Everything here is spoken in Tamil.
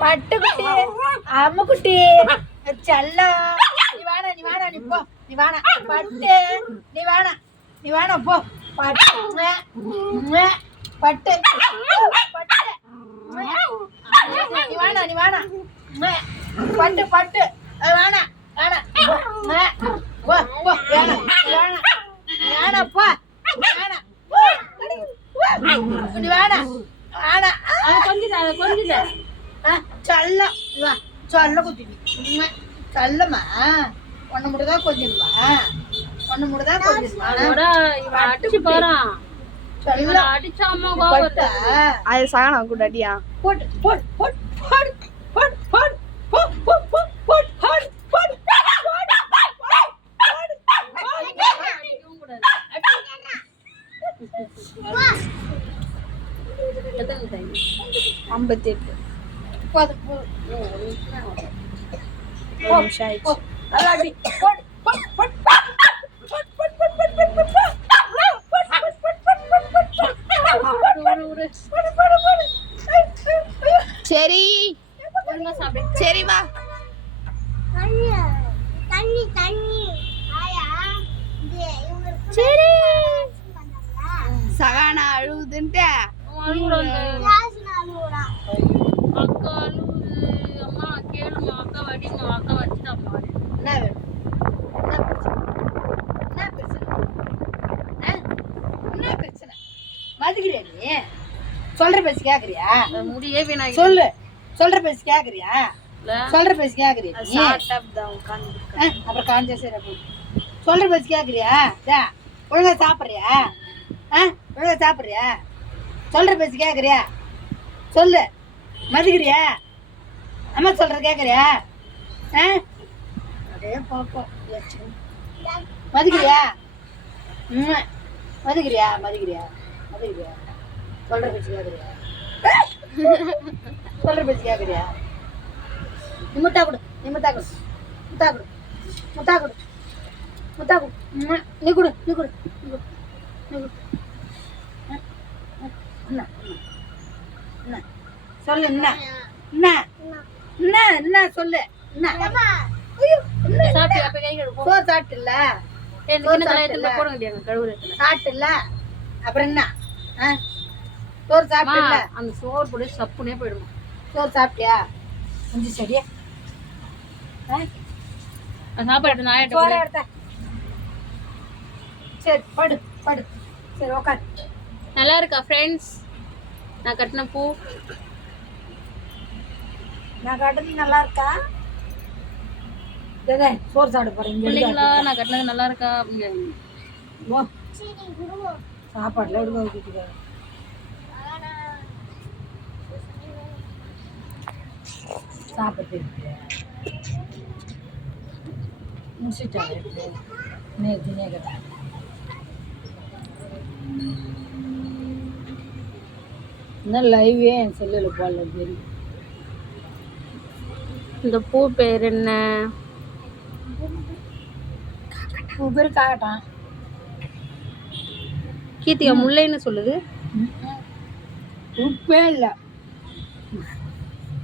பட்டுக்குட்டி அம்முக்குட்டி செல்லம் நீ வேணா நீ வேணா நீ போ நீ வேணா பட்டு நீ வேணா நீ வேணா போ பட்டு பட்டு பட்டு நீ வேணா நீ வேணா பட்டு பட்டு வேணா வேணா போ போ வேணா வேணா வேணா போ வேணா நீ வேணா வேணா கொஞ்சம் செல்லம் சொல்ல குட்டி செல்லம்மா ஒன்னு மட்டும்தான் கொஞ்சமா ஒன்னு மட்டும்தான் கொஞ்சமா அது சகனா கூட அடியா போட்டு போட்டு போட்டு போட்டு போட்டு போட்டு சரி சரிமா சரி சகானா அழுவுதுன்ட்டு அக்கா அழுவுது அம்மா கேளுமா அக்கா வடிமா அக்கா வச்சுட்டாம்மா என்ன வேணும் என்ன பிரச்சனை என்ன பிரச்சனை மதிக்கிறியா நீ சொல்ற பேச்சு கேக்குறியா முடியே வீணா சொல்லு சொல்ற பேச்சு கேக்குறியா சொல்ற பேச்சு கேக்குறியா அப்புறம் காஞ்ச சரி சொல்ற பேச்சு கேக்குறியா ஒழுங்கா சாப்பிடுறியா ஒழுங்கா சாப்பிடுறியா சொல்ற பேச்சு கேக்குறியா சொல்லு மதிக்கிறியா அம்மா சொல்ற கேக்குறியா அதே பாப்போம் மதிக்கிறியா மதிக்கிறியா மதிக்கிறியா மதிக்கிறியா சொல்ற பேச்சு கேக்குறியா சொல்ற பேச்சு கேக்குறியா முட்டா கொடு முட்டா கொடு முட்டா கொடு முட்டா கொடு முட்டா கொடு நீ கொடு நீ கொடு நீ கொடு நீ கொடு என்ன என்ன சொல்லு என்ன என்ன என்ன என்ன சொல்லு என்ன சோறு சாப்பிட்டுல சாப்பிட்டுல அப்புறம் என்ன சோறு சாப்பிட்டுல அந்த சோறு போட்டு சப்புனே போயிடுமா சோறு சாப்பிட்டியா கொஞ்சம் சரியா சாப்பாடு நான் சோறு எடுத்த சரி படு படு சரி உக்காரு நல்லா இருக்கா ஃப்ரெண்ட்ஸ் நான் கட்டின பூ நான் கட்டினது நல்லா இருக்கா சோறு சாப்பிட போறேன் பிள்ளைங்களா நான் கட்டினது நல்லா இருக்கா சாப்பாடுல எடுக்க வைக்கிட்டு சாப்பிட்டு முடிச்சுட்டாங்க நேற்று கேட்டேன் இன்னும் லைவே என் செல்லில் போடல தெரியும் இந்த பூ பேர் என்ன பூ பேர் காகட்டான் கீர்த்திகா முல்லைன்னு சொல்லுது உப்பே இல்லை